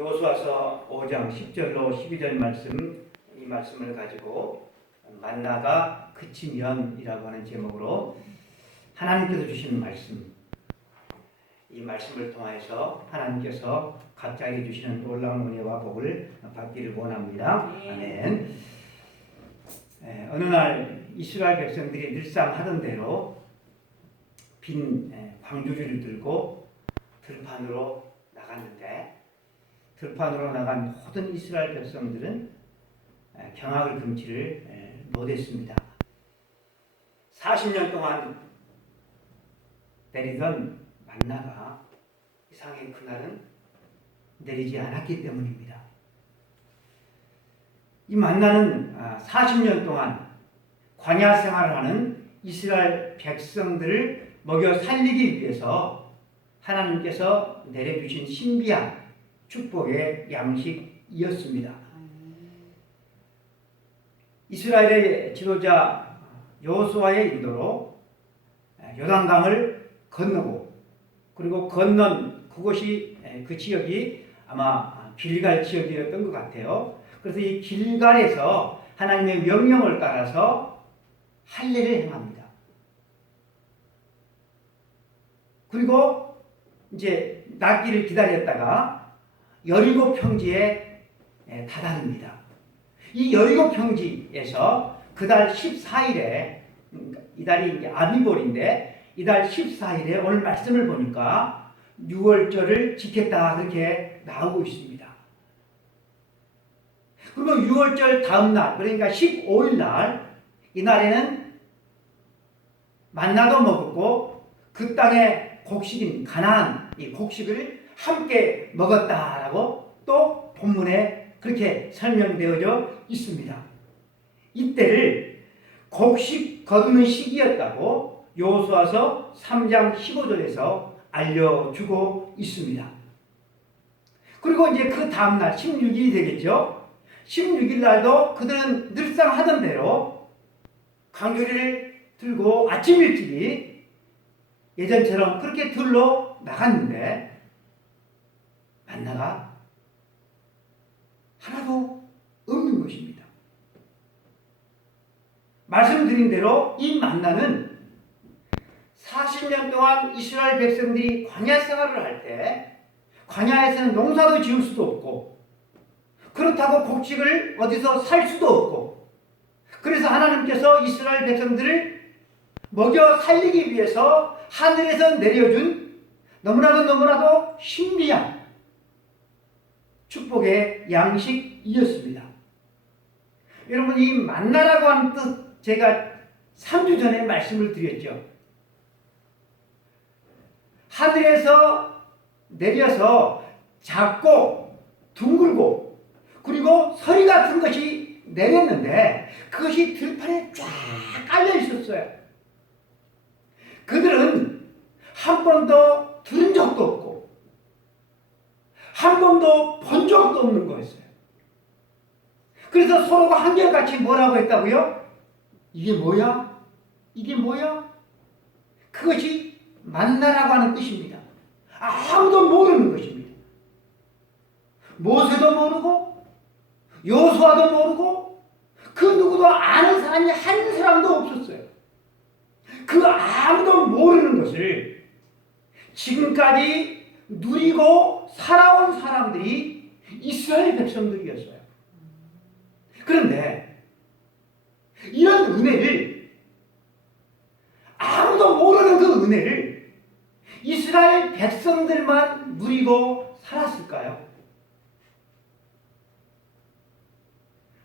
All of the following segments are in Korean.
여호수아서 5장 10절로 12절 말씀, 이 말씀을 가지고 만나가 그치면이라고 하는 제목으로 하나님께서 주시는 말씀, 이 말씀을 통해서 하나님께서 각자에게 주시는 놀라운 은혜와 복을 받기를 원합니다. 아멘. 어느 날 이스라엘 백성들이 늘상 하던 대로 빈 광주리를 들고 들판으로 나갔는데, 들판으로 나간 모든 이스라엘 백성들은 경악을 금치를 못했습니다. 40년 동안 내리던 만나가 이상하게 그날은 내리지 않았기 때문입니다. 이 만나는 40년 동안 광야 생활을 하는 이스라엘 백성들을 먹여 살리기 위해서 하나님께서 내려주신 신비한 축복의 양식이었습니다. 이스라엘의 지도자 여호수아의 인도로 요단강을 건너고, 그리고 건넌 그곳이 그 지역이 아마 길갈 지역이었던 것 같아요. 그래서 이 길갈에서 하나님의 명령을 따라서 할례를 행합니다. 그리고 이제 낫기를 기다렸다가 여리고 평지에 다다릅니다. 이 여리고 평지에서 그달 14일에, 이달이 이제 아비볼인데 이달 14일에 오늘 말씀을 보니까 6월절을 지켰다 그렇게 나오고 있습니다. 그리고 6월절 다음 날, 그러니까 15일 날, 이날에는 만나도 먹었고 그 땅의 곡식인 가나안 이 곡식을 함께 먹었다라고 또 본문에 그렇게 설명되어져 있습니다. 이때를 곡식 거두는 시기였다고 여호수아서 3장 15절에서 알려주고 있습니다. 그리고 이제 그 다음날 16일이 되겠죠. 16일 날도 그들은 늘상 하던 대로 광주리를 들고 아침 일찍이 예전처럼 그렇게 들러 나갔는데 만나가 하나도 없는 것입니다. 말씀드린 대로 이 만나는 40년 동안 이스라엘 백성들이 광야 생활을 할 때 광야에서는 농사도 지을 수도 없고, 그렇다고 곡식을 어디서 살 수도 없고, 그래서 하나님께서 이스라엘 백성들을 먹여 살리기 위해서 하늘에서 내려준 너무나도 신비한 축복의 양식이었습니다. 여러분, 이 만나라고 하는 뜻 제가 3주 전에 말씀을 드렸죠. 하늘에서 내려서 작고 둥글고 그리고 서리 같은 것이 내렸는데 그것이 들판에 쫙 깔려 있었어요. 그들은 한 번도 들은 적도 없고 한 번도 본 적도 없는 거였어요. 그래서 서로가 한결같이 뭐라고 했다고요? 이게 뭐야? 이게 뭐야? 그것이 만나라고 하는 뜻입니다. 아무도 모르는 것입니다. 모세도 모르고 여호수아도 모르고 그 누구도 아는 사람이 한 사람도 없었어요. 그 아무도 모르는 것을 지금까지 누리고 살아온 사람들이 이스라엘 백성들이었어요. 그런데 이런 은혜를, 아무도 모르는 그 은혜를 이스라엘 백성들만 누리고 살았을까요?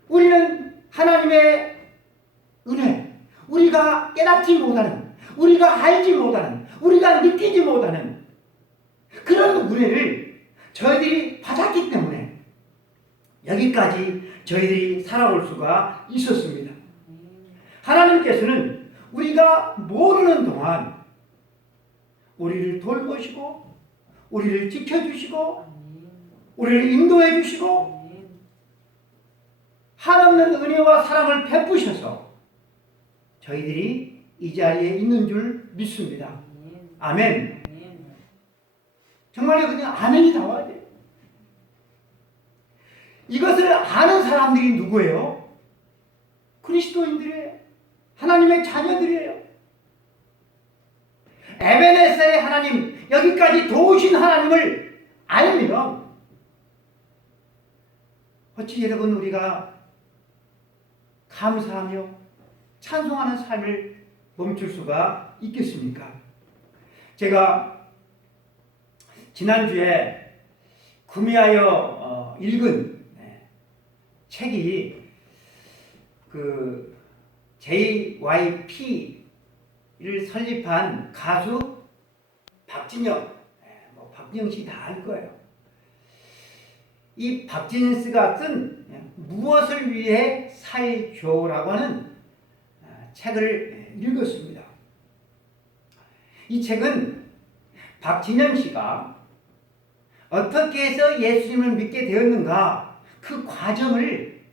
우리는 하나님의 은혜, 우리가 깨닫지 못하는, 우리가 알지 못하는, 우리가 느끼지 못하는 그런 은혜를 저희들이 받았기 때문에 여기까지 저희들이 살아올 수가 있었습니다. 하나님께서는 우리가 모르는 동안 우리를 돌보시고 우리를 지켜주시고 우리를 인도해 주시고 한없는 은혜와 사랑을 베푸셔서 저희들이 이 자리에 있는 줄 믿습니다. 아멘. 정말 그냥 아멘이 나와야 돼요. 이것을 아는 사람들이 누구예요? 그리스도인들이에요. 하나님의 자녀들이에요. 에베네셀의 하나님, 여기까지 도우신 하나님을 알면 어찌 여러분 우리가 감사하며 찬송하는 삶을 멈출 수가 있겠습니까? 제가 지난주에 구매하여 읽은 책이 그 JYP를 설립한 가수 박진영, 박진영 씨 다 알 거예요. 이 박진영 씨가 쓴 무엇을 위해 살죠라고 하는 책을 읽었습니다. 이 책은 박진영 씨가 어떻게 해서 예수님을 믿게 되었는가 그 과정을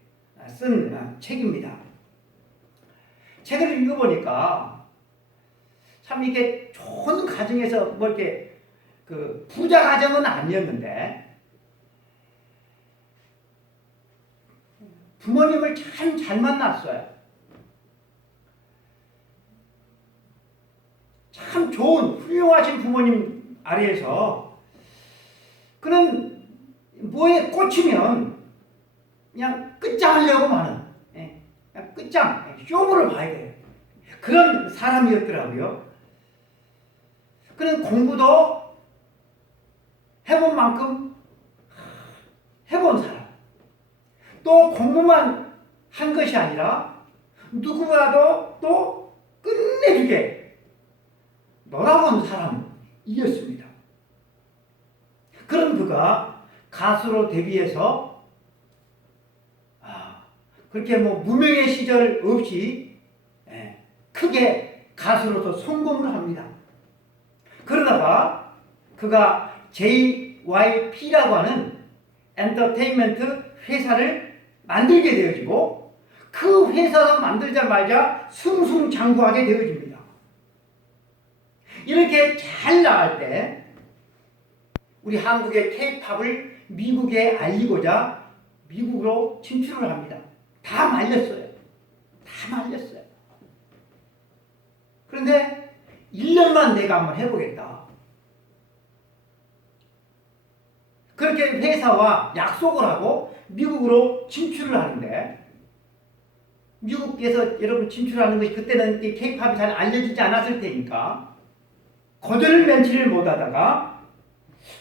쓴 책입니다. 책을 읽어보니까 참 이게 좋은 가정에서 뭐 이렇게 그 부자 가정은 아니었는데 부모님을 참 잘 만났어요. 참 좋은 훌륭하신 부모님 아래에서 그는 뭐에 꽂히면 그냥 끝장하려고 하는 그냥 끝장, 쇼부를 봐야 돼요. 그런 사람이었더라고요. 그는 공부도 해본 만큼 해본 사람. 또 공부만 한 것이 아니라 누구보다도 또 끝내주게 놀아본 사람이었습니다. 그런 그가 가수로 데뷔해서 그렇게 뭐 무명의 시절 없이 크게 가수로서 성공을 합니다. 그러다가 그가 JYP라고 하는 엔터테인먼트 회사를 만들게 되어지고 그 회사를 만들자마자 승승장구하게 되어집니다. 이렇게 잘 나갈 때 우리 한국의 K-팝을 미국에 알리고자 미국으로 진출을 합니다. 다 말렸어요. 다 말렸어요. 그런데 1년만 내가 한번 해보겠다. 그렇게 회사와 약속을 하고 미국으로 진출을 하는데 미국에서 여러분 진출하는 것이 그때는 K-팝이 잘 알려지지 않았을 테니까 거절을 면치를 못하다가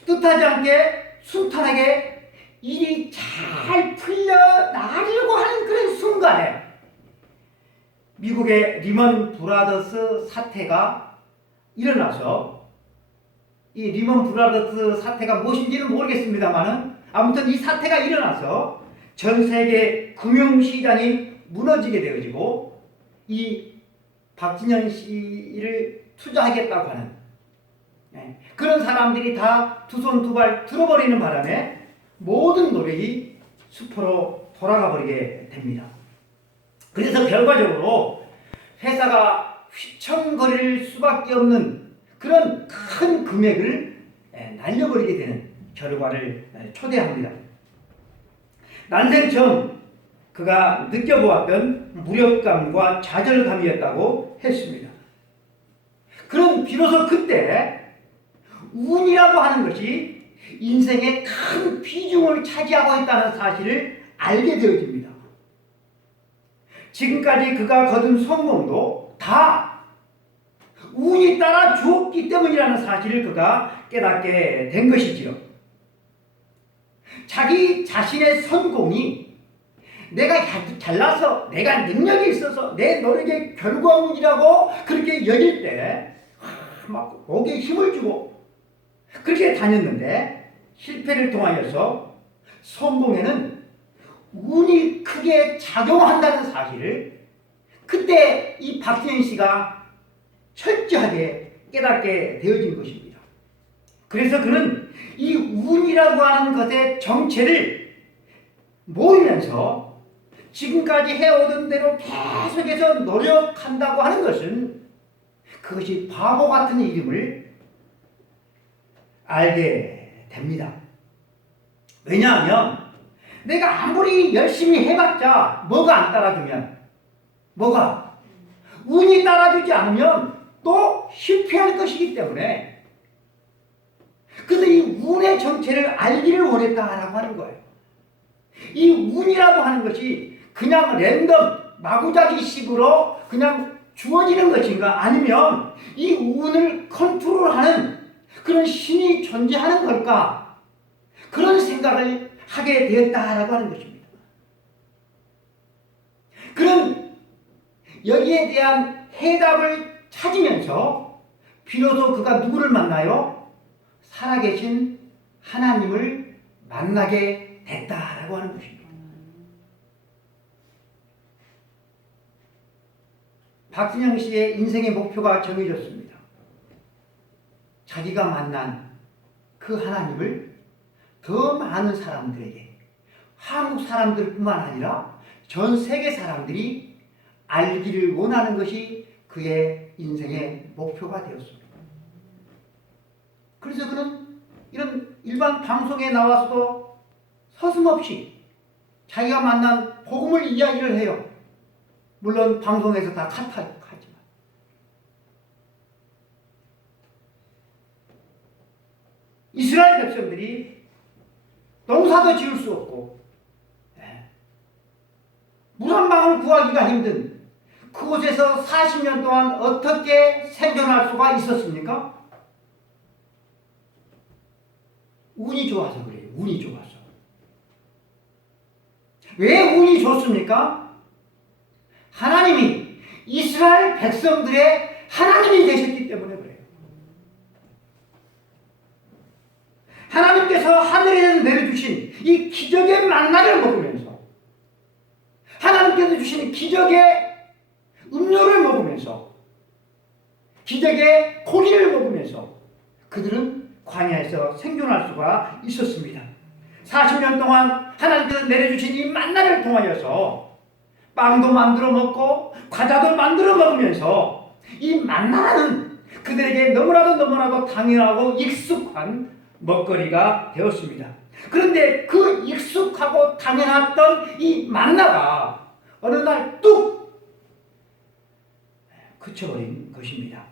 뜻하지 않게 순탄하게 일이 잘 풀려나가려고 하는 그런 순간에 미국의 리먼 브라더스 사태가 일어나서 이 리먼 브라더스 사태가 무엇인지는 모르겠습니다만은 아무튼 이 사태가 일어나서 전 세계 금융시장이 무너지게 되어지고 이 박진영 씨를 투자하겠다고 하는 그런 사람들이 다 두 손 두 발 들어버리는 바람에 모든 노력이 수포로 돌아가 버리게 됩니다. 그래서 결과적으로 회사가 휘청거릴 수밖에 없는 그런 큰 금액을 날려버리게 되는 결과를 초래합니다. 난생 처음 그가 느껴보았던 무력감과 좌절감이었다고 했습니다. 그럼 비로소 그때 운이라고 하는 것이 인생의 큰 비중을 차지하고 있다는 사실을 알게 되어집니다. 지금까지 그가 거둔 성공도 다 운이 따라 주었기 때문이라는 사실을 그가 깨닫게 된 것이지요. 자기 자신의 성공이 내가 잘나서 내가 능력이 있어서 내 노력의 결과물이라고 그렇게 여길 때 막 목에 힘을 주고 그렇게 다녔는데 실패를 통하여서 성공에는 운이 크게 작용한다는 사실을 그때 이 박진영 씨가 철저하게 깨닫게 되어진 것입니다. 그래서 그는 이 운이라고 하는 것의 정체를 모르면서 지금까지 해오던 대로 계속해서 노력한다고 하는 것은 그것이 바보 같은 일임을 알게 됩니다. 왜냐하면 내가 아무리 열심히 해봤자 뭐가 안 따라주면 뭐가 운이 따라주지 않으면 또 실패할 것이기 때문에 그래서 이 운의 정체를 알기를 원했다라고 하는 거예요. 이 운이라고 하는 것이 그냥 랜덤 마구잡이식으로 그냥 주어지는 것인가 아니면 이 운을 컨트롤하는 그런 신이 존재하는 걸까 그런 생각을 하게 되었다라고 하는 것입니다. 그런 여기에 대한 해답을 찾으면서 비로소 그가 누구를 만나요? 살아계신 하나님을 만나게 됐다라고 하는 것입니다. 박진영 씨의 인생의 목표가 정해졌습니다. 자기가 만난 그 하나님을 더 많은 사람들에게 한국 사람들뿐만 아니라 전 세계 사람들이 알기를 원하는 것이 그의 인생의 목표가 되었습니다. 그래서 그는 이런 일반 방송에 나와서도 서슴없이 자기가 만난 복음을 이야기를 해요. 물론 방송에서 다 카타하지만 이스라엘 백성들이 농사도 지을 수 없고 물 한 방울 구하기가 힘든 그곳에서 40년 동안 어떻게 생존할 수가 있었습니까? 운이 좋아서 그래요. 운이 좋아서. 왜 운이 좋습니까? 하나님이 이스라엘 백성들의 하나님이 되셨기 때문에 그래요. 하나님께서 하늘에서 내려주신 이 기적의 만나를 먹으면서 하나님께서 주신 기적의 음료를 먹으면서 기적의 고기를 먹으면서 그들은 광야에서 생존할 수가 있었습니다. 40년 동안 하나님께서 내려주신 이 만나를 통하여서 빵도 만들어 먹고 과자도 만들어 먹으면서 이 만나는 그들에게 너무나도 당연하고 익숙한 먹거리가 되었습니다. 그런데 그 익숙하고 당연했던 이 만나가 어느 날 뚝 그쳐버린 것입니다.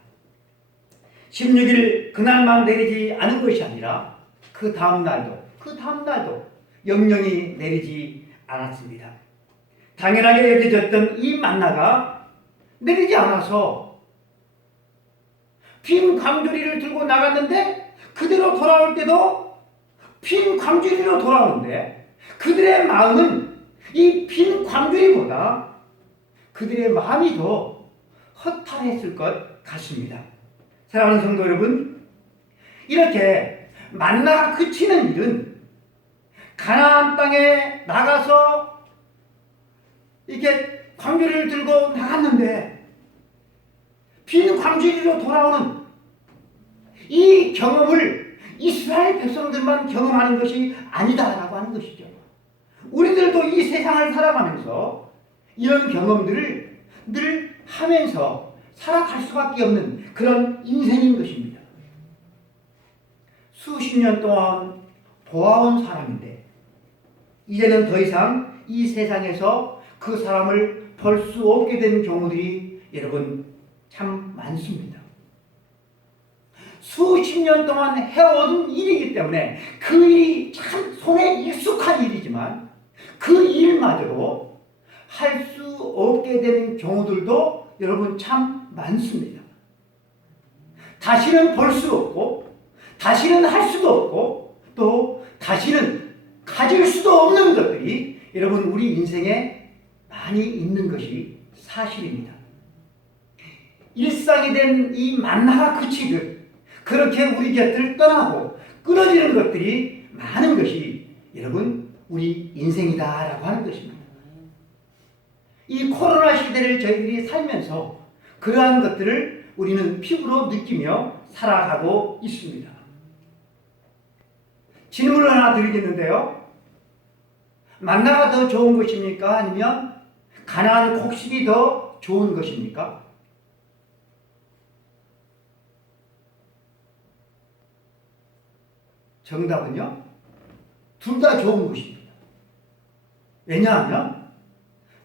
16일 그날만 내리지 않은 것이 아니라 그 다음 날도 영영이 내리지 않았습니다. 당연하게 여겨졌던 이 만나가 내리지 않아서 빈 광주리를 들고 나갔는데 그대로 돌아올 때도 빈 광주리로 돌아오는데 그들의 마음은 이 빈 광주리보다 그들의 마음이 더 허탈했을 것 같습니다. 사랑하는 성도 여러분, 이렇게 만나가 그치는 일은 가나안 땅에 나가서 이렇게 광주리를 들고 나갔는데 빈 광주리로 돌아오는 이 경험을 이스라엘 백성들만 경험하는 것이 아니다라고 하는 것이죠. 우리들도 이 세상을 살아가면서 이런 경험들을 늘 하면서 살아갈 수밖에 없는 그런 인생인 것입니다. 수십 년 동안 보아온 사람인데 이제는 더 이상 이 세상에서 그 사람을 볼 수 없게 된 경우들이 여러분 참 많습니다. 수십 년 동안 해온 일이기 때문에 그 일이 참 손에 익숙한 일이지만 그 일마저도 할 수 없게 되는 경우들도 여러분 참 많습니다. 다시는 볼 수 없고 다시는 할 수도 없고 또 다시는 가질 수도 없는 것들이 여러분 우리 인생에 많이 있는 것이 사실입니다. 일상이 된 이 만나가 그치듯 그렇게 우리 곁을 떠나고 끊어지는 것들이 많은 것이 여러분 우리 인생이다라고 하는 것입니다. 이 코로나 시대를 저희들이 살면서 그러한 것들을 우리는 피부로 느끼며 살아가고 있습니다. 질문을 하나 드리겠는데요. 만나가 더 좋은 것입니까? 아니면 가나안 곡식이 더 좋은 것입니까? 정답은요? 둘 다 좋은 것입니다. 왜냐하면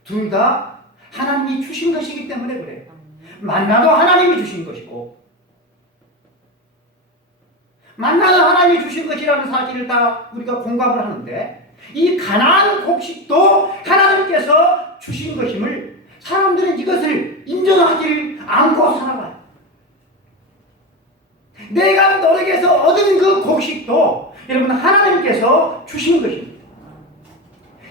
둘 다 하나님이 주신 것이기 때문에 그래요. 만나도 하나님이 주신 것이고 만나는 하나님이 주신 것이라는 사실을 다 우리가 공감을 하는데 이 가나안 곡식도 하나님께서 주신 것임을 사람들은 이것을 인정하지 않고 살아가요. 내가 너에게서 얻은 그 곡식도 여러분 하나님께서 주신 것입니다.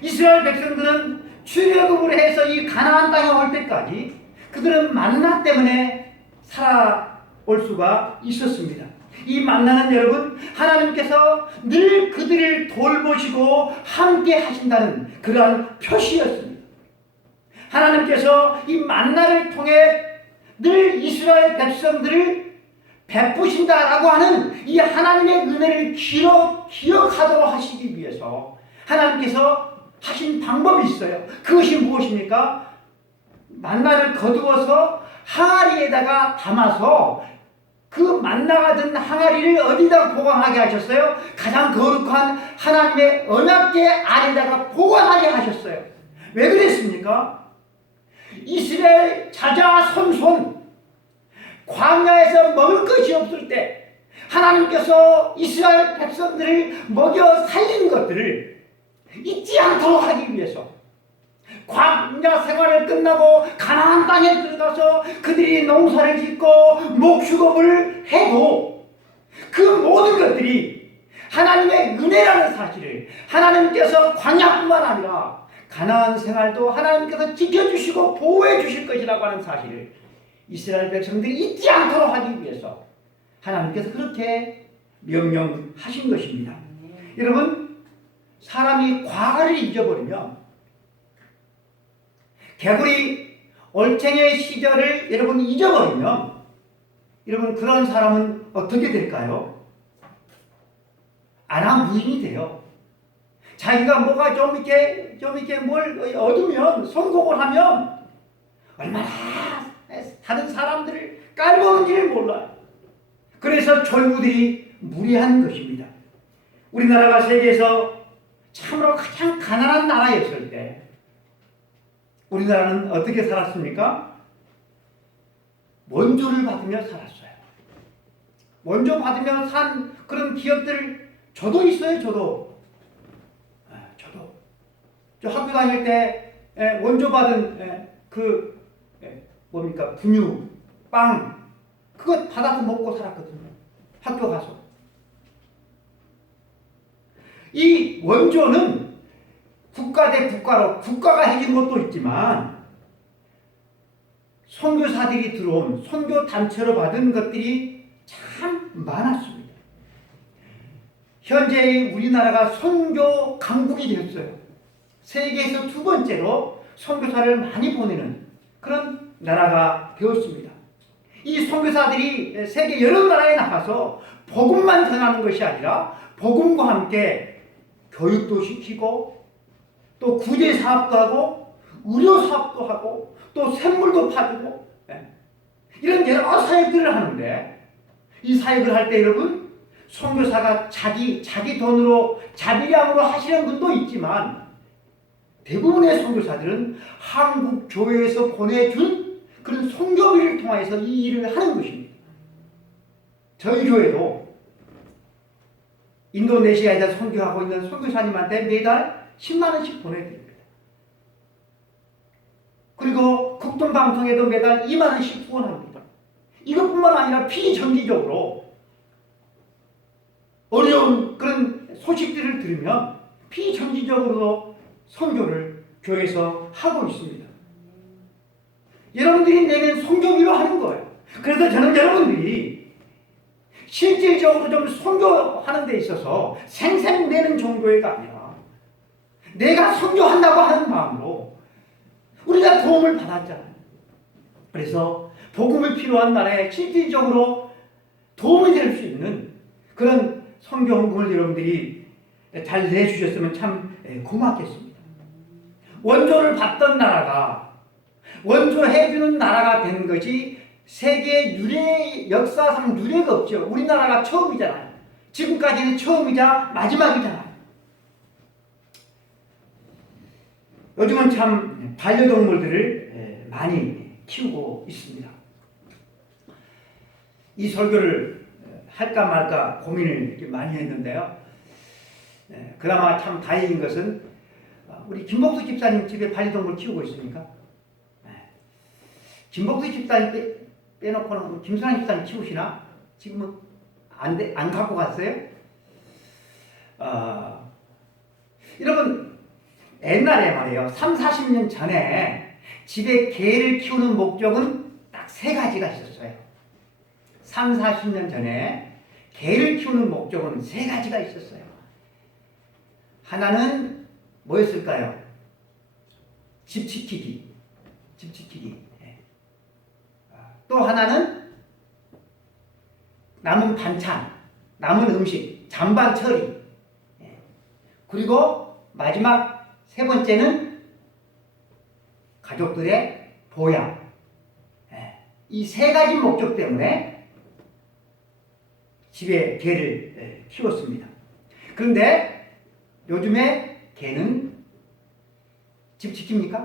이스라엘 백성들은 출애굽을 해서 이 가나안 땅에 올 때까지 그들은 만나 때문에 살아올 수가 있었습니다. 이 만나는 여러분 하나님께서 늘 그들을 돌보시고 함께 하신다는 그러한 표시였습니다. 하나님께서 이 만나를 통해 늘 이스라엘 백성들을 베푸신다라고 하는 이 하나님의 은혜를 기억하도록 하시기 위해서 하나님께서 하신 방법이 있어요. 그것이 무엇입니까? 만나를 거두어서 항아리에다가 담아서 그 만나가 든 항아리를 어디다 보관하게 하셨어요? 가장 거룩한 하나님의 언약궤 안에다가 보관하게 하셨어요. 왜 그랬습니까? 이스라엘 자자 손손 광야에서 먹을 것이 없을 때 하나님께서 이스라엘 백성들을 먹여 살린 것들을 잊지 않도록 하기 위해서 광야 생활을 끝나고 가나안 땅에 들어가서 그들이 농사를 짓고 목축업을 해도 그 모든 것들이 하나님의 은혜라는 사실을 하나님께서 광야뿐만 아니라 가나안 생활도 하나님께서 지켜주시고 보호해 주실 것이라고 하는 사실을 이스라엘 백성들이 잊지 않도록 하기 위해서 하나님께서 그렇게 명령하신 것입니다. 여러분 사람이 과거를 잊어버리면 개구리 올챙의 시절을 여러분 잊어버리면 여러분 그런 사람은 어떻게 될까요? 안하무인이 돼요. 자기가 뭐가 좀 이렇게 뭘 얻으면 성공을 하면 얼마나 다른 사람들을 깔보는지를 몰라요. 그래서 졸부들이 무리한 것입니다. 우리나라가 세계에서 참으로 가장 가난한 나라였을 때 우리나라는 어떻게 살았습니까? 원조를 받으며 살았어요. 원조 받으며 산 그런 기업들 저도 있어요. 저도 저 학교 다닐 때 원조 받은 뭡니까 분유, 빵 그거 받아서 먹고 살았거든요. 학교 가서. 이 원조는 국가 대 국가로 국가가 해준 것도 있지만 선교사들이 들어온 선교 단체로 받은 것들이 참 많았습니다. 현재 우리나라가 선교 강국이 됐어요. 세계에서 두 번째로 선교사를 많이 보내는 그런 나라가 되었습니다. 이 선교사들이 세계 여러 나라에 나가서 복음만 전하는 것이 아니라 복음과 함께 교육도 시키고 또 구제 사업도 하고 의료 사업도 하고 또 샘물도 파주고 이런 여러 사역들을 하는데 이 사역을 할 때 여러분 선교사가 자기 돈으로 자비량으로 하시는 분도 있지만 대부분의 선교사들은 한국 교회에서 보내준 그런 선교비를 통해서 이 일을 하는 것입니다. 저희 교회도 인도네시아에서 선교하고 있는 선교사님한테 매달 10만 원씩 보내드립니다. 그리고 국동방송에도 매달 2만 원씩 후원합니다. 이것뿐만 아니라 비정기적으로 어려운 그런 소식들을 들으면 비정기적으로도 선교를 교회에서 하고 있습니다. 여러분들이 내는 선교비로 하는 거예요. 그래서 저는 여러분들이 실질적으로 좀 선교하는 데 있어서 생생 내는 정도가 아니라 내가 선교한다고 하는 마음으로 우리가 도움을 받았잖아요. 그래서 복음이 필요한 날에 실질적으로 도움이 될 수 있는 그런 선교 헌금을 여러분들이 잘 내주셨으면 참 고맙겠습니다. 원조를 받던 나라가 원조해주는 나라가 된 것이 세계 역사상 유례가 없죠. 우리나라가 처음이잖아요. 지금까지는 처음이자 마지막이잖아요. 요즘은 참 반려동물들을 많이 키우고 있습니다. 이 설교를 할까 말까 고민을 이렇게 많이 했는데요. 그나마 참 다행인 것은 우리 김복수 집사님 집에 반려동물 키우고 있습니까? 김복수 집사님 빼놓고는 김선환 집사님 키우시나? 지금은 안 갖고 갔어요? 여러분 옛날에 말이에요. 3, 40년 전에 집에 개를 키우는 목적은 딱 세 가지가 있었어요. 3, 40년 전에 개를 키우는 목적은 세 가지가 있었어요. 하나는 뭐였을까요? 집 지키기. 집 지키기. 또 하나는 남은 반찬, 남은 음식, 잔반 처리. 그리고 마지막 세 번째는 가족들의 보양. 이 세 가지 목적 때문에 집에 개를 키웠습니다. 그런데 요즘에 개는 집 지킵니까?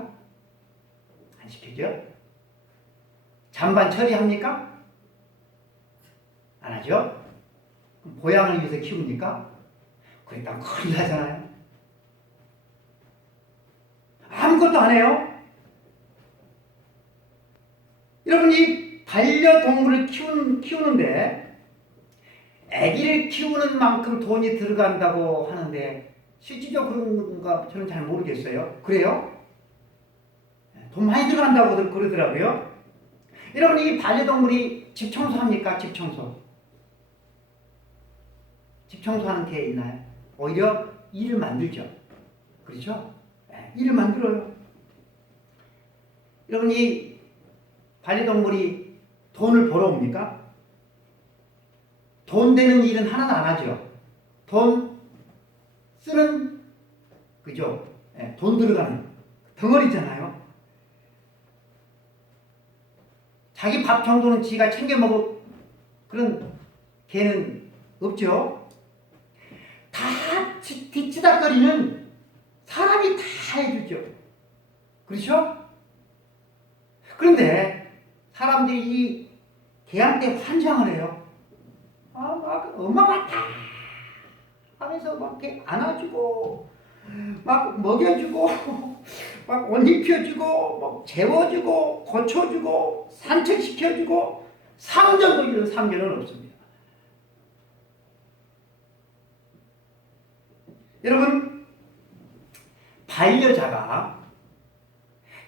안 지키죠? 잔반 처리합니까? 안 하죠? 그럼 보양을 위해서 키웁니까? 그랬다면 큰일 나잖아요. 아무것도 안 해요. 여러분 이 반려동물을 키우는데 아기를 키우는 만큼 돈이 들어간다고 하는데 실질적으로 그런가 저는 잘 모르겠어요. 그래요? 돈 많이 들어간다고 그러더라고요. 여러분 이 반려동물이 집 청소합니까? 집 청소. 집 청소하는 개 있나요? 오히려 일을 만들죠. 그렇죠? 일을 만들어요. 여러분 이 반려동물이 돈을 벌어옵니까? 돈 되는 일은 하나도 안 하죠. 돈 쓰는 그죠? 돈 들어가는 덩어리잖아요. 자기 밥 정도는 지가 챙겨 먹을 그런 개는 없죠. 다 뒤치다거리는 사람이 다 해주죠. 그렇죠? 그런데 사람들이 이 개한테 환장을 해요. 막 엄마가 다 하면서 막 이렇게 안아주고 막 먹여주고 막 옷 입혀주고 막 재워주고 고쳐주고 산책시켜주고 상정도 이런 상견은 없습니다. 여러분 반려자가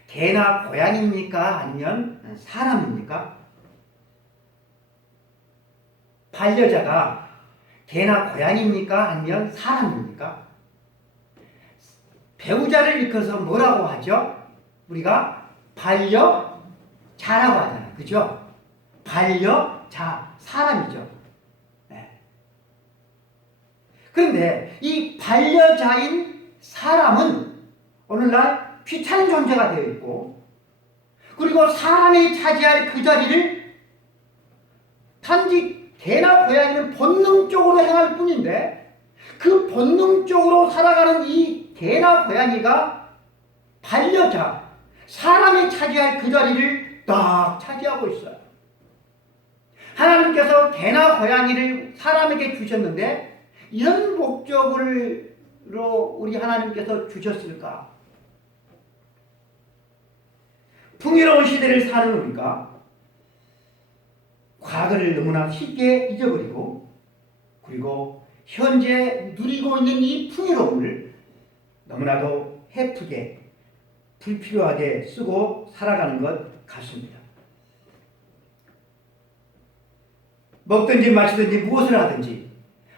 개나 고양이입니까? 아니면 사람입니까? 반려자가 개나 고양이입니까? 아니면 사람입니까? 배우자를 일컬어서 뭐라고 하죠? 우리가 반려자라고 하잖아요. 그죠? 반려자, 사람이죠. 네. 그런데 이 반려자인 사람은 오늘날 귀찮은 존재가 되어 있고 그리고 사람이 차지할 그 자리를 단지 개나 고양이는 본능적으로 행할 뿐인데 그 본능적으로 살아가는 이 개나 고양이가 반려자, 사람이 차지할 그 자리를 딱 차지하고 있어요. 하나님께서 개나 고양이를 사람에게 주셨는데 이런 목적으로 우리 하나님께서 주셨을까? 풍요로운 시대를 사는 우리가 과거를 너무나 쉽게 잊어버리고 그리고 현재 누리고 있는 이 풍요로움을 너무나도 헤프게 불필요하게 쓰고 살아가는 것 같습니다. 먹든지 마시든지 무엇을 하든지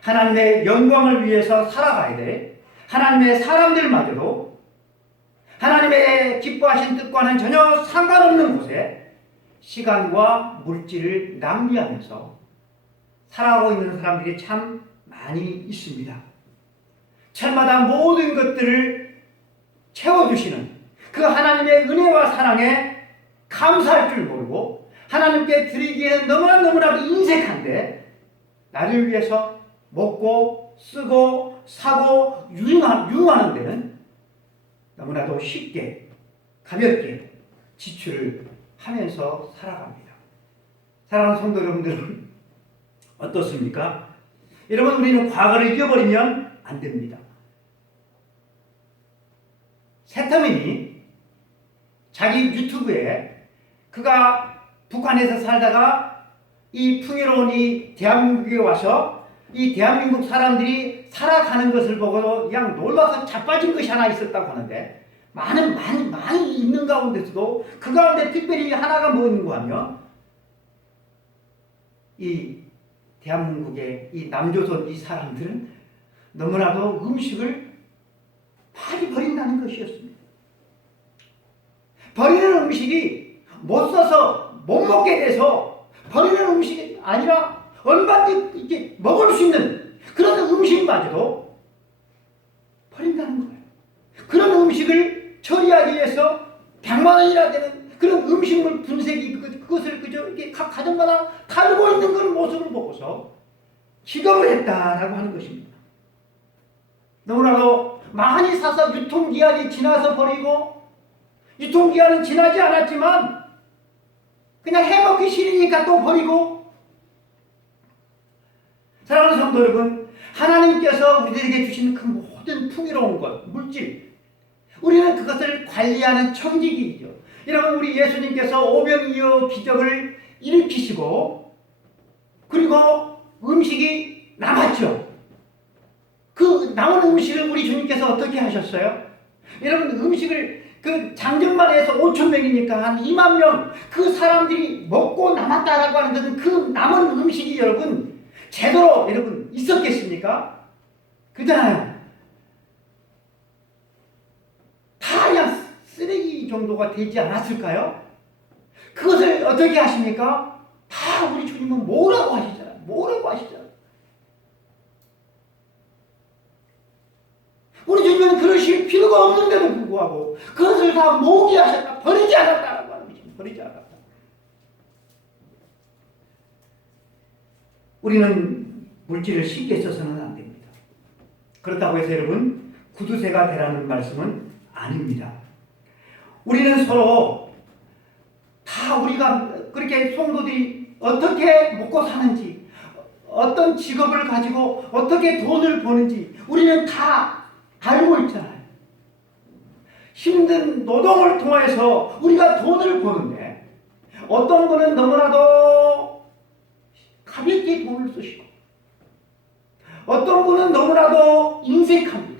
하나님의 영광을 위해서 살아가야 돼. 하나님의 사람들마저도 하나님의 기뻐하신 뜻과는 전혀 상관없는 곳에 시간과 물질을 낭비하면서 살아가고 있는 사람들이 참 많이 있습니다. 철마다 모든 것들을 채워주시는 그 하나님의 은혜와 사랑에 감사할 줄 모르고 하나님께 드리기에는 너무나도 인색한데 나를 위해서 먹고 쓰고 사고 유흥하는 데는 너무나도 쉽게 가볍게 지출을 하면서 살아갑니다. 사랑하는 성도 여러분들은 어떻습니까? 여러분, 우리는 과거를 잊어버리면 안 됩니다. 세터민이 자기 유튜브에 그가 북한에서 살다가 이 풍요로운 이 대한민국에 와서 이 대한민국 사람들이 살아가는 것을 보고 그냥 놀라서 자빠진 것이 하나 있었다고 하는데, 많이 있는 가운데서도 그 가운데 특별히 하나가 뭐 있는 거 하면 이 대한민국의 이 남조선 이 사람들은 너무나도 음식을 많이 버린다는 것이었습니다. 버리는 음식이 못 써서 못 먹게 돼서 버리는 음식이 아니라 얼마든지 이렇게 먹을 수 있는 그런 음식마저도 버린다는 거예요. 그런 음식을 처리하기 위해서 100만 원이나 되는 그런 음식물 분쇄기 그것을 그저 이렇게 각 가정마다 달고 있는 그런 모습을 보고서 기겁을 했다라고 하는 것입니다. 너무나도 많이 사서 유통기한이 지나서 버리고, 유통기한은 지나지 않았지만 그냥 해먹기 싫으니까 또 버리고. 사랑하는 성도 여러분, 하나님께서 우리들에게 주신 그 모든 풍요로운 것, 물질, 우리는 그것을 관리하는 청지기이죠. 여러분, 우리 예수님께서 오병이어 기적을 일으키시고 그리고 음식이 남았죠. 그 남은 음식을 우리 주님께서 어떻게 하셨어요? 여러분, 음식을 그 장정만 해서 5,000명이니까 한 2만 명 그 사람들이 먹고 남았다라고 하는 것은 그 남은 음식이 여러분 제대로 여러분 있었겠습니까? 그렇잖아요. 다 그냥 쓰레기 정도가 되지 않았을까요? 그것을 어떻게 하십니까? 다 우리 주님은 뭐라고 하시잖아요. 뭐라고 하시잖아요. 우리 주님은 그러실 필요가 없는데도 불구하고 그것을 다 모으게 하셨다. 버리지 않았다라고 하는 것입니다. 버리지 않았다. 우리는 물질을 쉽게 써서는 안 됩니다. 그렇다고 해서 여러분 구두쇠가 되라는 말씀은 아닙니다. 우리는 서로 다 우리가 그렇게 성도들이 어떻게 먹고 사는지, 어떤 직업을 가지고 어떻게 돈을 버는지 우리는 다 알고 있잖아요. 힘든 노동을 통해서 우리가 돈을 버는데 어떤 분은 너무나도 가볍게 돈을 쓰시고 어떤 분은 너무나도 인색합니다.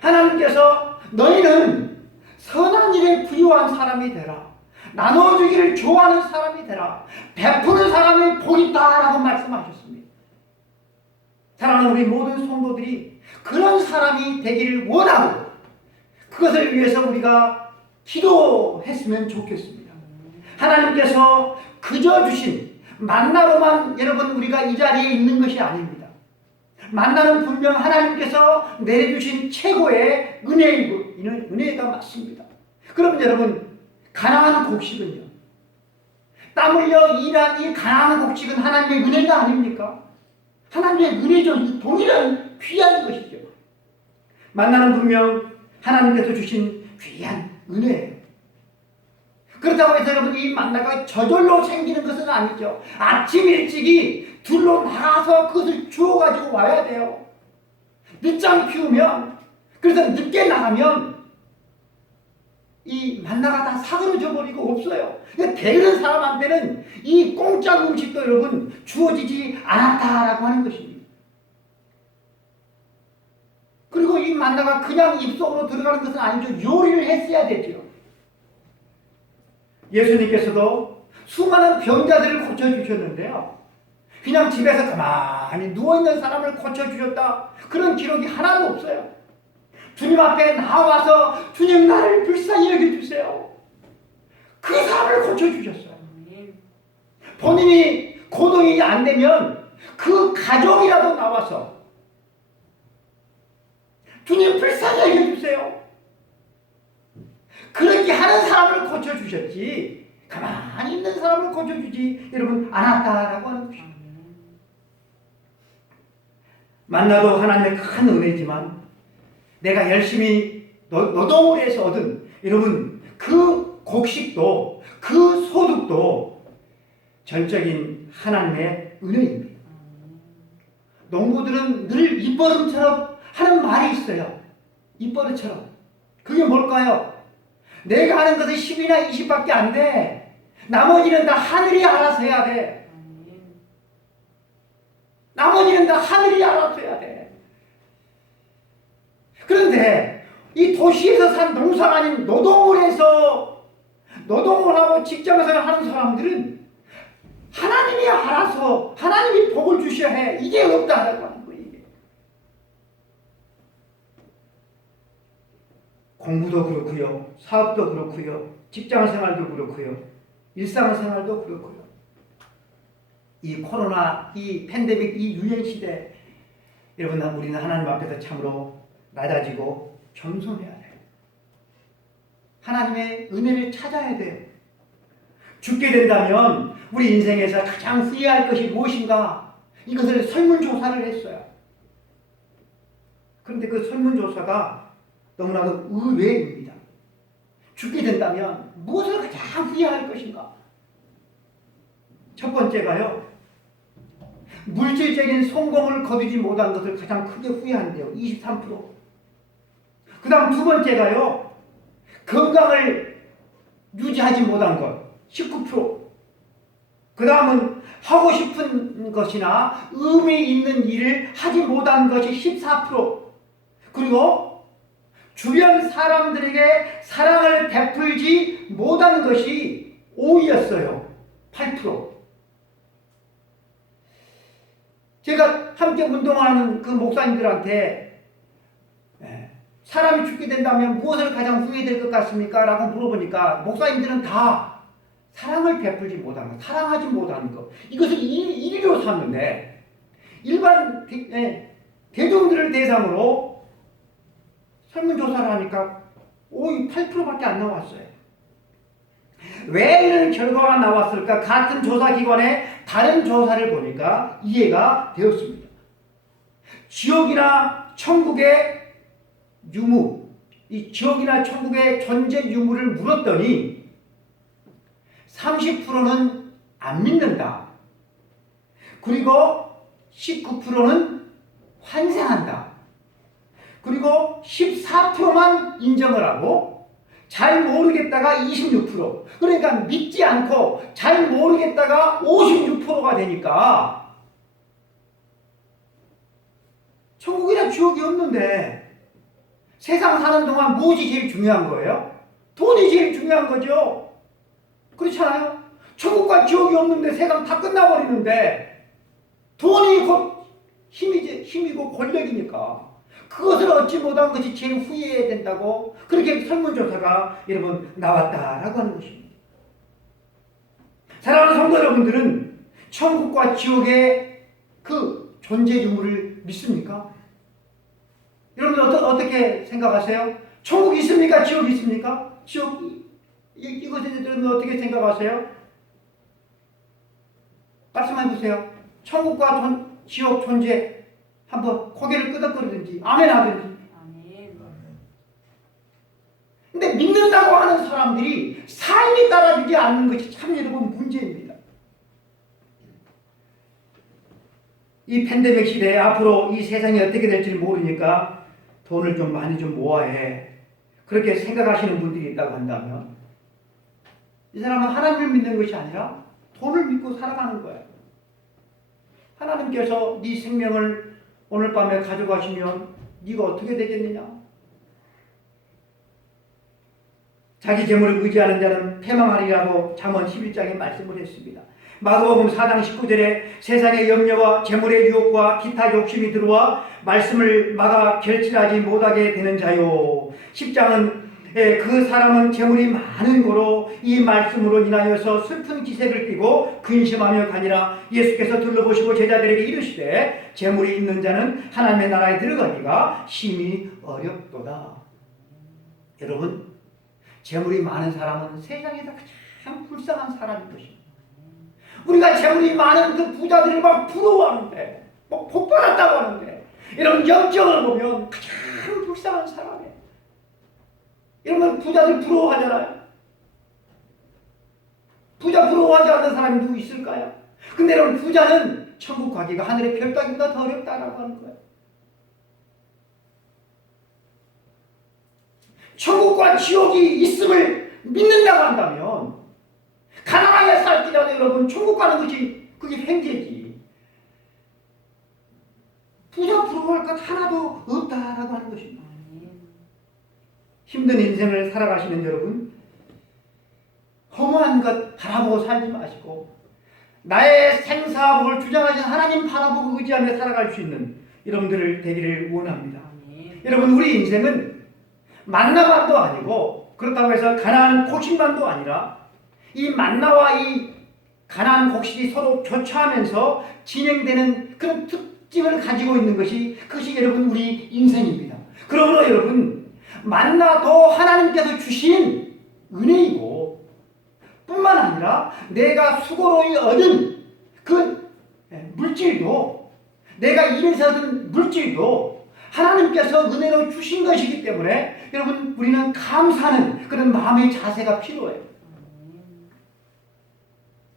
하나님께서 너희는 선한 일에 부유한 사람이 되라. 나눠주기를 좋아하는 사람이 되라. 베푸는 사람이 복이 있다라고 말씀하셨습니다. 사랑하는 우리 모든 성도들이 그런 사람이 되기를 원하고 그것을 위해서 우리가 기도했으면 좋겠습니다. 하나님께서 그저 주신 만나로만 여러분 우리가 이 자리에 있는 것이 아닙니다. 만나는 분명 하나님께서 내려주신 최고의 은혜이고 이는 은혜가 맞습니다. 그러면 여러분 가난한 곡식은요, 땀 흘려 일한 이 가난한 곡식은 하나님의 은혜가 아닙니까? 하나님의 은혜죠. 동일한 귀한 것이죠. 만나는 분명 하나님께서 주신 귀한 은혜예요. 그렇다고 해서 여러분 이 만나가 저절로 생기는 것은 아니죠. 아침 일찍이 둘로 나가서 그것을 주워가지고 와야 돼요. 늦잠 피우면, 그래서 늦게 나가면 이 만나가 다 사그러져 버리고 없어요. 그러니까 게으른 사람한테는 이 공짜 음식도 여러분 주어지지 않았다라고 하는 것입니다. 그리고 이 만나가 그냥 입속으로 들어가는 것은 아니죠. 요리를 했어야 되죠. 예수님께서도 수많은 병자들을 고쳐주셨는데요, 그냥 집에서 가만히 누워있는 사람을 고쳐주셨다 그런 기록이 하나도 없어요. 주님 앞에 나와서 주님 나를 불쌍히 여겨주세요, 그 사람을 고쳐주셨어요. 본인이 고동이 안 되면 그 가족이라도 나와서 주님 불쌍히 여겨주세요, 그렇게 하는 사람을 고쳐주셨지 가만히 있는 사람을 고쳐주지 여러분 않았다라고 하는 것입니다. 만나도 하나님의 큰 은혜지만 내가 열심히 노동을 해서 얻은 여러분 그 곡식도 그 소득도 전적인 하나님의 은혜입니다. 농부들은 늘 입버릇처럼 하는 말이 있어요. 입버릇처럼. 그게 뭘까요? 내가 하는 것은 10이나 20밖에 안 돼. 나머지는 다 하늘이 알아서 해야 돼. 나머지는 다 하늘이 알아서 해야 돼. 그런데 이 도시에서 산 농사가 아닌 노동을 해서 노동을 하고 직장생활 하는 사람들은 하나님이 알아서 하나님이 복을 주셔야 해. 이게 없다라고 하는 거예요. 이게. 공부도 그렇고요. 사업도 그렇고요. 직장생활도 그렇고요. 일상생활도 그렇고요. 이 코로나, 이 팬데믹, 이 유행시대 여러분 우리는 하나님 앞에서 참으로 낮아지고 겸손해야 돼요. 하나님의 은혜를 찾아야 돼요. 죽게 된다면 우리 인생에서 가장 후회할 것이 무엇인가? 이것을 설문조사를 했어요. 그런데 그 설문조사가 너무나도 의외입니다. 죽게 된다면 무엇을 가장 후회할 것인가? 첫 번째가요. 물질적인 성공을 거두지 못한 것을 가장 크게 후회한대요. 23%. 그 다음 두 번째가요. 건강을 유지하지 못한 것. 19%. 그 다음은 하고 싶은 것이나 의미 있는 일을 하지 못한 것이 14%. 그리고 주변 사람들에게 사랑을 베풀지 못한 것이 5위였어요. 8%. 제가 함께 운동하는 그 목사님들한테 사람이 죽게 된다면 무엇을 가장 후회될 것 같습니까? 라고 물어보니까 목사님들은 다 사랑을 베풀지 못한 것, 사랑하지 못하는 것, 이것을 1위로 삼는데 일반 대중들을 대상으로 설문조사를 하니까 8%밖에 안 나왔어요. 왜 이런 결과가 나왔을까? 같은 조사기관의 다른 조사를 보니까 이해가 되었습니다. 지옥이나 천국의 유무, 이 지옥이나 천국의 존재 유무를 물었더니 30%는 안 믿는다. 그리고 19%는 환생한다. 그리고 14%만 인정을 하고 잘 모르겠다가 26%. 그러니까 믿지 않고 잘 모르겠다가 56%가 되니까 천국이나 지옥이 없는데 세상 사는 동안 무엇이 제일 중요한 거예요? 돈이 제일 중요한 거죠. 그렇잖아요? 천국과 지옥이 없는데 세상 다 끝나버리는데 돈이 곧 힘이고 권력이니까 그것을 얻지 못한 것이 제일 후회해야 된다고 그렇게 설문조사가 여러분 나왔다라고 하는 것입니다. 사랑하는 성도 여러분들은 천국과 지옥의 그 존재 유무를 믿습니까? 여러분들 어떻게 생각하세요? 천국이 있습니까? 지옥이 있습니까? 이것에 대해서 여러분 어떻게 생각하세요? 말씀해 보세요. 천국과 지옥 존재 한번 고개를 끄덕거리든지 아멘 하든지. 근데 믿는다고 하는 사람들이 삶이 따라주지 않는 것이 참 여러분 문제입니다. 이 팬데믹 시대에 앞으로 이 세상이 어떻게 될지 모르니까 돈을 좀 많이 좀 모아야 해. 그렇게 생각하시는 분들이 있다고 한다면 이 사람은 하나님을 믿는 것이 아니라 돈을 믿고 살아가는 거예요. 하나님께서 네 생명을 오늘 밤에 가져가시면 네가 어떻게 되겠느냐? 자기 재물을 의지하는 자는 패망하리라고 잠언 11장에 말씀을 했습니다. 마가복음 4장 19절에 세상의 염려와 재물의 유혹과 기타 욕심이 들어와 말씀을 막아 결실하지 못하게 되는 자요. 10장은 그 사람은 재물이 많은 거로 이 말씀으로 인하여서 슬픈 기색을 띠고 근심하며 가니라. 예수께서 둘러보시고 제자들에게 이르시되 재물이 있는 자는 하나님의 나라에 들어가기가 심히 어렵도다. 여러분, 재물이 많은 사람은 세상에서 가장 불쌍한 사람인 것입니다. 우리가 재물이 많은 그 부자들을 막 부러워하는데 막 복받았다고 하는데 여러분 영적으로 보면 가장 불쌍한 사람이에요. 여러분 부자들 부러워하잖아요. 부자 부러워하지 않는 사람이 누구 있을까요? 근데 여러분 부자는 천국 가기가 하늘의 별 따기보다 더 어렵다라고 하는 거예요. 천국과 지옥이 있음을 믿는다고 한다면 가난하게 살기라도 여러분 천국 가는 것이 그게 횡재지. 부자 부러워할 것 하나도 없다라고 하는 것입니다. 힘든 인생을 살아가시는 여러분, 허무한 것 바라보고 살지 마시고 나의 생사복을 주장하신 하나님 바라보고 의지하며 살아갈 수 있는 여러분들을 되기를 원합니다. 여러분 우리 인생은 만나만도 아니고 그렇다고 해서 가나안 곡식만도 아니라 이 만나와 이 가나안 곡식이 서로 교차하면서 진행되는 그런 특징을 가지고 있는 것이 그것이 여러분 우리 인생입니다. 그러므로 여러분 만나도 하나님께서 주신 은혜이고 뿐만 아니라 내가 수고로 얻은 그 물질도 내가 일해서 얻은 물질도 하나님께서 은혜로 주신 것이기 때문에 여러분 우리는 감사하는 그런 마음의 자세가 필요해요.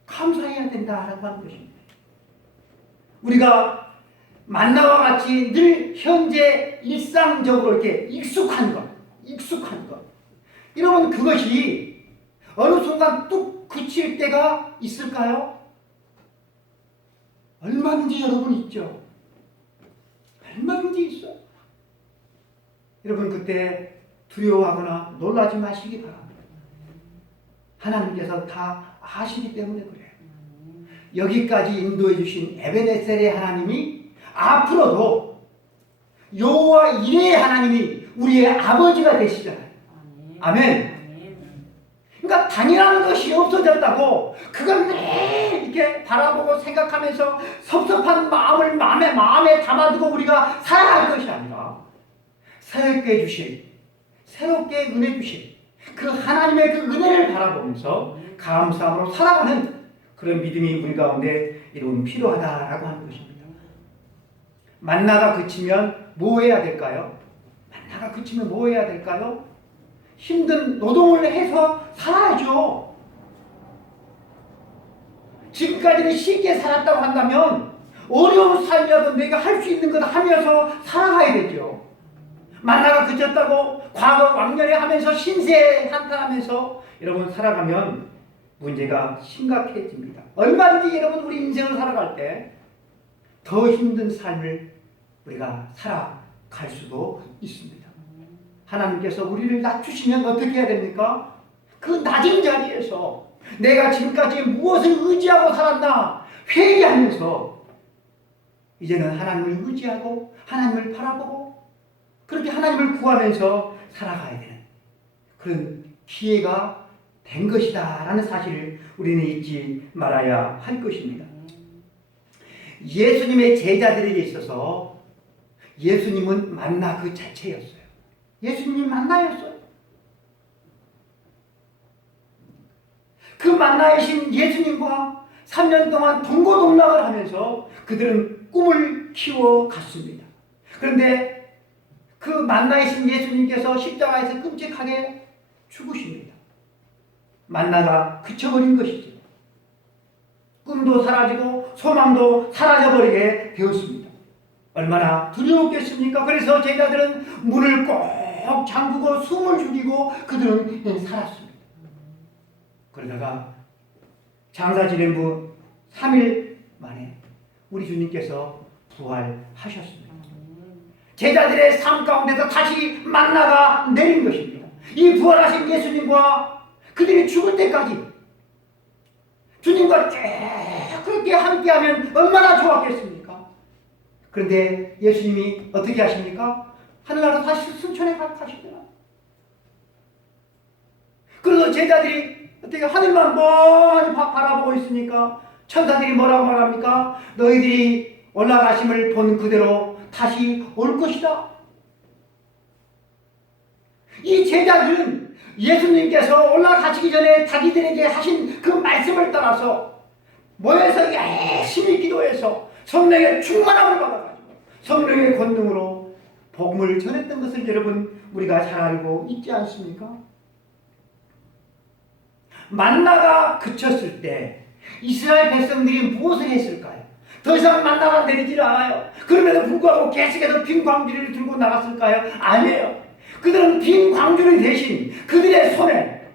감사해야 된다라고 하는 것입니다. 우리가 만나와 같이 늘 현재 일상적으로 이렇게 익숙한 것. 여러분 그것이 어느 순간 뚝 그칠 때가 있을까요? 얼마든지 여러분 있죠. 얼마든지 있어요. 여러분 그때 두려워하거나 놀라지 마시기 바랍니다. 하나님께서 다 아시기 때문에 그래요. 여기까지 인도해 주신 에베네셀의 하나님이 앞으로도 여호와 이레의 하나님이 우리의 아버지가 되시잖아요. 아멘. 그러니까 당연한 것이 없어졌다고 그걸 매일 이렇게 바라보고 생각하면서 섭섭한 마음을 마음에 담아두고 우리가 살아갈 것이 아니라 새롭게 주실, 새롭게 은혜 주실 그 하나님의 그 은혜를 바라보면서 감사함으로 살아가는 그런 믿음이 우리 가운데 여러분 필요하다라고 하는 것입니다. 만나가 그치면 뭐 해야 될까요? 만나가 그치면 뭐 해야 될까요? 힘든 노동을 해서 살아야죠. 지금까지는 쉽게 살았다고 한다면 어려운 삶이라도 내가 할 수 있는 것 하면서 살아가야 되죠. 만나가 그쳤다고 과거 왕년에 하면서 신세 한탄하면서 여러분 살아가면 문제가 심각해집니다. 얼마든지 여러분 우리 인생을 살아갈 때 더 힘든 삶을 우리가 살아갈 수도 있습니다. 하나님께서 우리를 낮추시면 어떻게 해야 됩니까? 그 낮은 자리에서 내가 지금까지 무엇을 의지하고 살았나 회의하면서 이제는 하나님을 의지하고 하나님을 바라보고 그렇게 하나님을 구하면서 살아가야 되는 그런 기회가 된 것이다 라는 사실을 우리는 잊지 말아야 할 것입니다. 예수님의 제자들에게 있어서 예수님은 만나 그 자체였어요. 예수님이 만나였어요. 그 만나이신 예수님과 3년 동안 동고동락을 하면서 그들은 꿈을 키워갔습니다. 그런데 그 만나이신 예수님께서 십자가에서 끔찍하게 죽으십니다. 만나가 그쳐버린 것이죠. 꿈도 사라지고 소망도 사라져버리게 되었습니다. 얼마나 두려웠겠습니까? 그래서 제자들은 문을 꼭 잠그고 숨을 죽이고 그들은 살았습니다. 그러다가 장사 지낸 후 3일 만에 우리 주님께서 부활하셨습니다. 제자들의 삶 가운데서 다시 만나가 내린 것입니다. 이 부활하신 예수님과 그들이 죽을 때까지 주님과 쭉 그렇게 함께하면 얼마나 좋았겠습니까? 그런데 예수님이 어떻게 하십니까? 하늘나라 다시 승천에 가시더라. 그래서 제자들이 어떻게 하늘만 뻔히 바라보고 있으니까 천사들이 뭐라고 말합니까? 너희들이 올라가심을 본 그대로 다시 올 것이다. 이 제자들은 예수님께서 올라가시기 전에 자기들에게 하신 그 말씀을 따라서 모여서 열심히 기도해서 성령의 충만함을 받아가지고 성령의 권능으로 복음을 전했던 것을 여러분 우리가 잘 알고 있지 않습니까? 만나가 그쳤을 때 이스라엘 백성들이 무엇을 했을까요? 더 이상 만나가 내리질 않아요. 그럼에도 불구하고 계속해서 빈 광주리를 들고 나갔을까요? 아니에요. 그들은 빈 광주리 대신 그들의 손에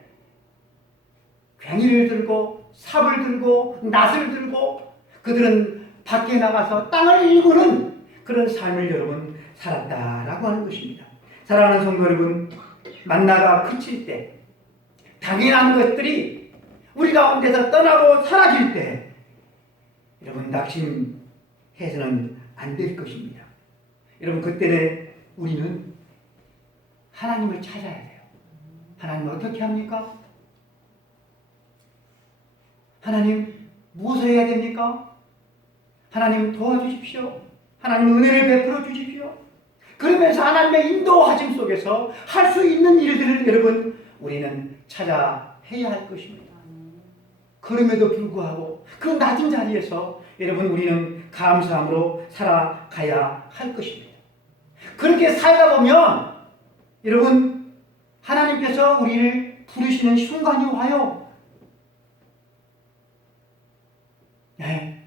괭이를 들고 삽을 들고 낫을 들고 그들은 밖에 나가서 땅을 일구는 그런 삶을 여러분 살았다라고 하는 것입니다. 사랑하는 성도 여러분, 만나가 그칠 때 당연한 것들이 우리 가운데서 떠나고 사라질 때 여러분 낙심해서는 안 될 것입니다. 여러분 그때는 우리는 하나님을 찾아야 돼요. 하나님 어떻게 합니까? 하나님 무엇을 해야 됩니까? 하나님 도와주십시오. 하나님 은혜를 베풀어 주십시오. 그러면서 하나님의 인도하심 속에서 할 수 있는 일들을 여러분 우리는 찾아 해야 할 것입니다. 그럼에도 불구하고 그 낮은 자리에서 여러분 우리는 감사함으로 살아가야 할 것입니다. 그렇게 살다 보면 여러분 하나님께서 우리를 부르시는 순간이 와요. 네.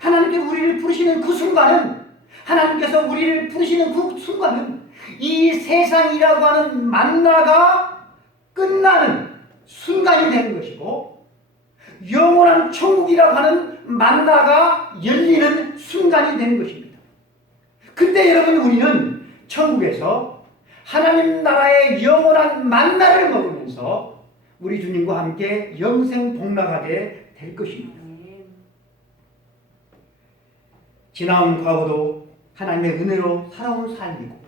하나님께 우리를 부르시는 그 순간은 하나님께서 우리를 부르시는 그 순간은 이 세상이라고 하는 만나가 끝나는 순간이 되는 것이고 영원한 천국이라고 하는 만나가 열리는 순간이 되는 것입니다. 근데 여러분 우리는 천국에서 하나님 나라의 영원한 만나를 먹으면서 우리 주님과 함께 영생 복락하게 될 것입니다. 지나온 과거도 하나님의 은혜로 살아온 삶이고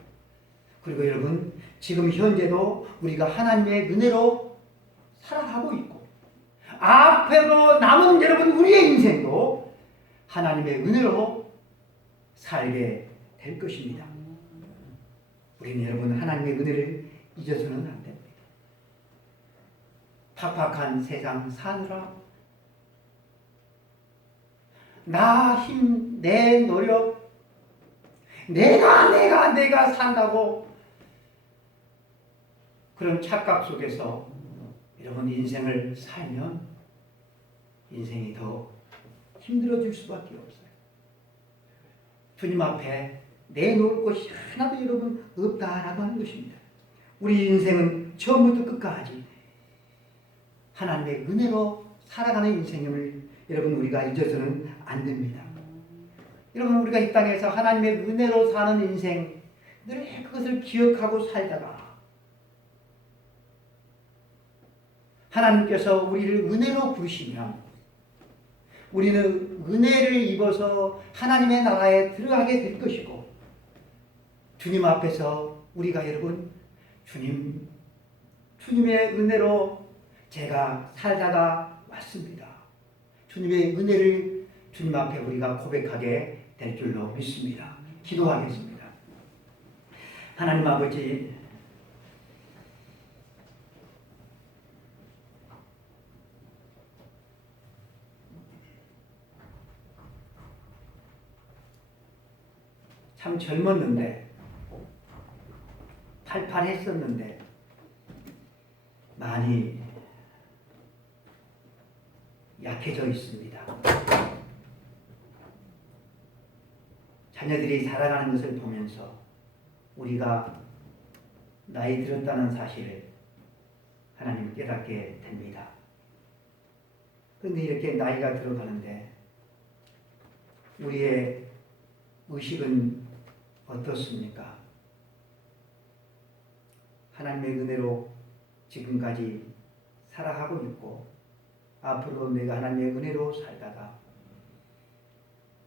그리고 여러분 지금 현재도 우리가 하나님의 은혜로 살아가고 있고 앞으로 남은 여러분 우리의 인생도 하나님의 은혜로 살게 될 것입니다. 우리는 여러분 하나님의 은혜를 잊어서는 안 됩니다. 팍팍한 세상 사느라 나 힘, 내 노력, 내가 산다고 그런 착각 속에서 여러분 인생을 살면 인생이 더 힘들어질 수밖에 없어요. 주님 앞에 내놓을 것이 하나도 여러분 없다라고 하는 것입니다. 우리 인생은 처음부터 끝까지 하나님의 은혜로 살아가는 인생임을 여러분 우리가 잊어서는 안 됩니다. 여러분 우리가 이 땅에서 하나님의 은혜로 사는 인생 늘 그것을 기억하고 살다가 하나님께서 우리를 은혜로 부르시면 우리는 은혜를 입어서 하나님의 나라에 들어가게 될 것이고 주님 앞에서 우리가 여러분 주님의 은혜로 제가 살다가 왔습니다. 주님의 은혜를 주님 앞에 우리가 고백하게 될 줄로 믿습니다. 기도하겠습니다. 하나님 아버지 참 젊었는데 팔팔했었는데 많이 약해져 있습니다. 자녀들이 자라가는 것을 보면서 우리가 나이 들었다는 사실을 하나님 깨닫게 됩니다. 그런데 이렇게 나이가 들어가는데 우리의 의식은 어떻습니까? 하나님의 은혜로 지금까지 살아가고 있고 앞으로 내가 하나님의 은혜로 살다가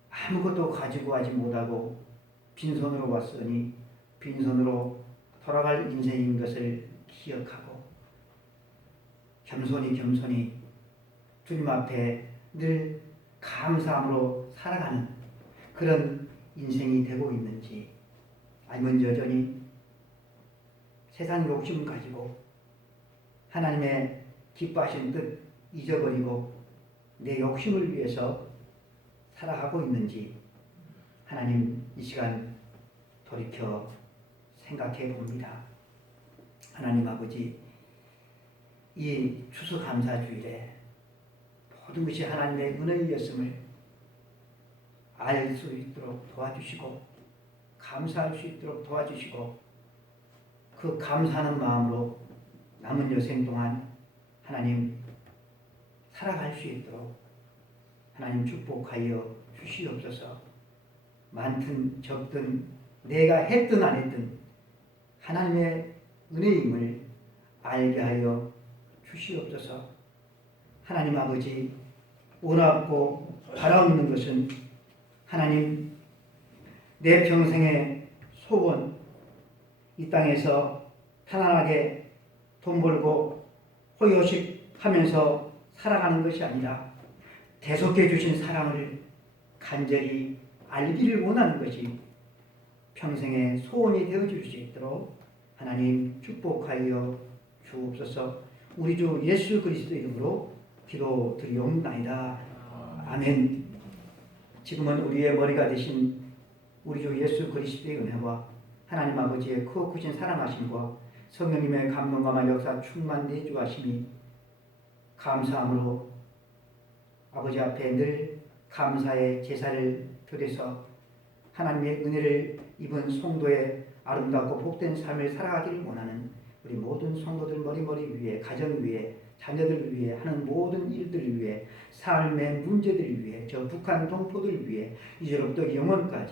아무것도 가지고 가지 못하고 빈손으로 왔으니 빈손으로 돌아갈 인생인 것을 기억하고 겸손히 주님 앞에 늘 감사함으로 살아가는 그런 인생이 되고 있는지 아니면 여전히 세상 욕심 가지고 하나님의 기뻐하신 뜻 잊어버리고 내 욕심을 위해서 살아가고 있는지 하나님 이 시간 돌이켜 생각해 봅니다. 하나님 아버지, 이 추수감사주일에 모든 것이 하나님의 은혜였음을 알 수 있도록 도와주시고 감사할 수 있도록 도와주시고 그 감사하는 마음으로 남은 여생 동안 하나님 살아갈 수 있도록 하나님 축복하여 주시옵소서. 많든 적든 내가 했든 안 했든 하나님의 은혜임을 알게 하여 주시옵소서. 하나님 아버지, 원하고 바라옵는 것은 하나님 내 평생의 소원, 이 땅에서 편안하게 돈 벌고 호요식하면서 살아가는 것이 아니라 대속해 주신 사랑을 간절히 알기를 원하는 것이 평생의 소원이 되어줄 수 있도록 하나님 축복하여 주옵소서. 우리 주 예수 그리스도 이름으로 기도드리옵나이다. 아멘. 지금은 우리의 머리가 되신 우리 주 예수 그리스도의 은혜와 하나님 아버지의 크고 크신 사랑하심과 성령님의 감동감화 역사 충만되어 주하심이 감사함으로 아버지 앞에 늘 감사의 제사를 드려서 하나님의 은혜를 입은 성도의 아름답고 복된 삶을 살아가기를 원하는 우리 모든 성도들 머리머리 위에, 가정 위에, 자녀들 위해 하는 모든 일들을 위해, 삶의 문제들을 위해, 저 북한 동포들 위해 이제로부터 영원까지